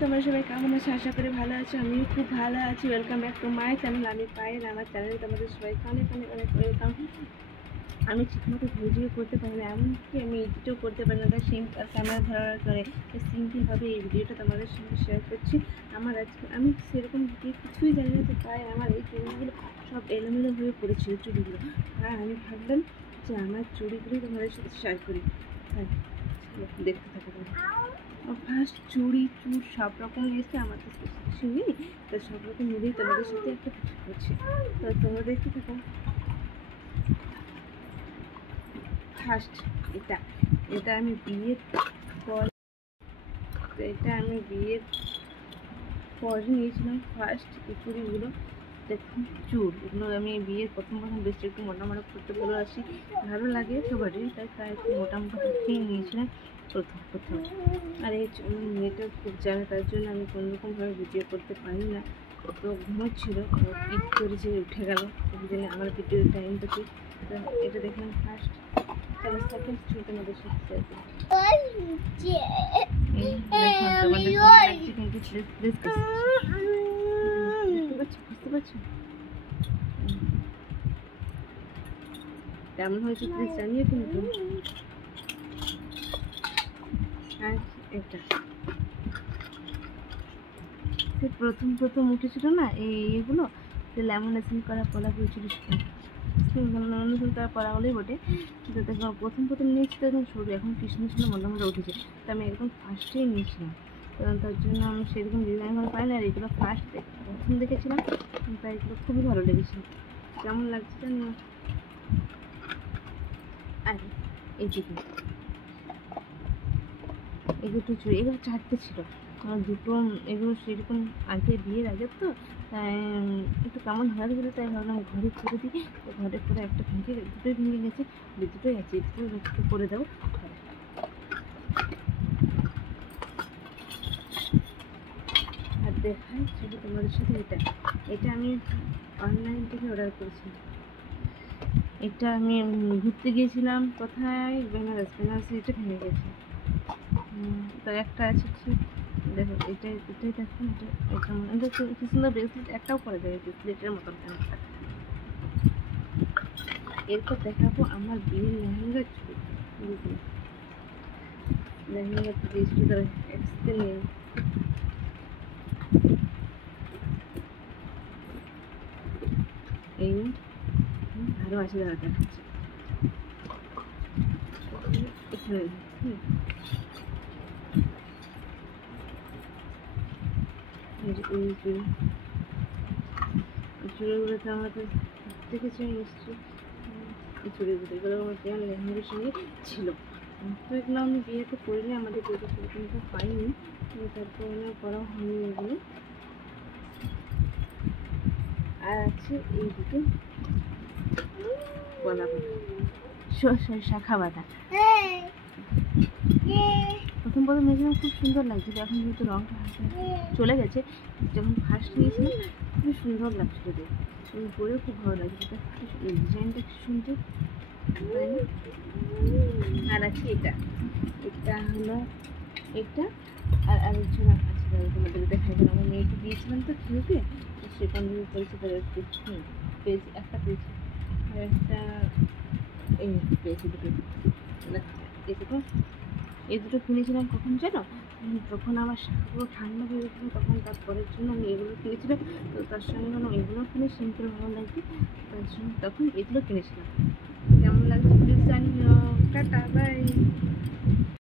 তোমরা সবাই কেমন আছো? আশা করি ভালো আছো। আমিও খুব ভালো আছি। Welcome back to my channel. আমি পায়েল। আমার চ্যানেলে তোমাদের সবাইকে অনেক অনেক অনেক ওয়েলকাম। আমি ঠিকমতো ভিডিও করতে পারি না, এমনকি আমি এডিটও করতে পারি না, তাই ক্যামেরা ধরার করে সিম্পলভাবে এই ভিডিওটা তোমাদের সঙ্গে শেয়ার করছি। আমার আজকে আমি সেরকম ভিডিও কিছুই জানি না, তো তাই আমার এই চুড়িগুলো সব এলোমেলো হয়ে পড়েছিল চুড়িগুলো। আর আমি ভাবলাম যে আমার চুড়িগুলো তোমাদের সাথে শেয়ার করি। হ্যাঁ, দেখতে থাকো। ফার্স্ট চুড়ি চুড় সব রকম এসে আমার তো কিছু নেই, তো সব রকম মিলেই তোমাদের সাথে একটা কিছু করছি, তো তোমরা দেখতে থাকো। ফার্স্ট এটা আমি বিয়ের পর নিয়েছিলাম ফার্স্ট এই চুড়িগুলো। দেখুন চুড়, এগুলো আমি বিয়ের প্রথম বেশি একটু মোটা করতে ভালোবাসি, ভালো লাগে সবারই, তাই একটু মোটা করতেই নিয়েছিলাম প্রথম। আর এই মেয়েটা খুব জানে, তার জন্য আমি কোনোরকমভাবে ভিডিও করতে পারি না। তো ঘুমোচ্ছিল, পিক করেছে উঠে গেল, ওই জন্য আমার ভিডিওর টাইম পেছি। তো এটা দেখলাম ফার্স্ট। চলো সেকেন্ড চুড়ি তোমাদের সাথে শেয়ার করি। বুঝতে পারছো কেমন হয়েছে প্লিজ জানিও কিন্তু। আর এটা প্রথম উঠেছিল না এইগুলো, ল্যামিনেশন করা পলাগুলো ছিল, ল্যামিনেশন করা পলাগুলোই বটে। কিন্তু দেখো প্রথম নিয়েছি তো একদম সরু, এখন কৃষ্ণ মোটামুটি উঠেছে, তো আমি একদম ফার্স্টেই নিয়েছিলাম। তার জন্য আমি সেরকম ডিজাইন করে পাই না, আর এগুলো ফার্স্ট প্রথম দেখেছিলাম, তাই এগুলো খুবই ভালো লেগেছিল। কেমন লাগছে জানি না। আর এই দুটো চুড়ি, এগুলো চারটে ছিল, দুটো এগুলো সেরকম আগে বিয়ের আগে তো, তাই একটু কেমন হয়ে গেছিলো, তাই ভাবলাম ঘরে করে দিই। তো ঘরে করে একটা দুটোই ভেঙে গেছে, দুটোই আছে, দুটো করে দাও ঘরে। আর দেখাই শুধু তোমাদের সাথে এটা আমি অনলাইন থেকে অর্ডার করেছিলাম। এটা আমি ঘুরতে গিয়েছিলাম কোথায়, বেনারসে, এটা ভেঙে গেছে। তো একটা আছে ঠিক, দেখো এটাই দেখুন, এটা কি সুন্দর ব্রেসলেট, একটাও করা যায় ব্রেসলেটের মতন। এরপর দেখাবো আমার বিয়ের লেহেঙ্গা চুড়ি। লেহেঙ্গা দিয়েছিল তারা এক্সতে নেই, এই আরও আছে, দাঁড়া দেখাচ্ছে এখানে। চুড়িগুলোতে আমরা তো দেখেছি নিশ্চয়ই, এই চুড়িগুলো এগুলো আমার কেমন লেহেঙ্গার সঙ্গে ছিল। তো এগুলো আমি বিয়েতে করিনি, আমাদের বিয়েতে সেরকমটা পাইনি, তারপর আমার করা হয়নি এগুলো। আর আছে এই দুটো গলা বাঁধা, শাখা বাঁধা। প্রথম নিয়েছিলাম, খুব সুন্দর লাগছিল, এখন যেহেতু রঙটা হাতে চলে গেছে, যখন ফার্স্ট নিয়েছিলাম খুবই সুন্দর লাগছিল, পরেও খুব ভালো লাগছিল, এই ডিজাইনটা কি সুন্দর, তাই না? আর আছে এটা হলো এটা, আর আরেকজন আছে তোমাদের দেখাই দিলাম, আমার মেয়েকে দিয়েছিলাম তো খেলতে, সেখান থেকে করেছে পেয়েছি, একটা পেয়েছি, আর একটা এই পেয়েছি, দুটো এই দুটো কিনেছিলাম কখন জানো, তখন আমার শাখাগুলো ঠান্ডা হয়ে গেছিলো, তখন তারপরের জন্য আমি এগুলো কিনেছিলাম। তো তার সঙ্গে এগুলো কিনে সিম্পল ভালো লাগছে, তার জন্য তখন এগুলো কিনেছিলাম।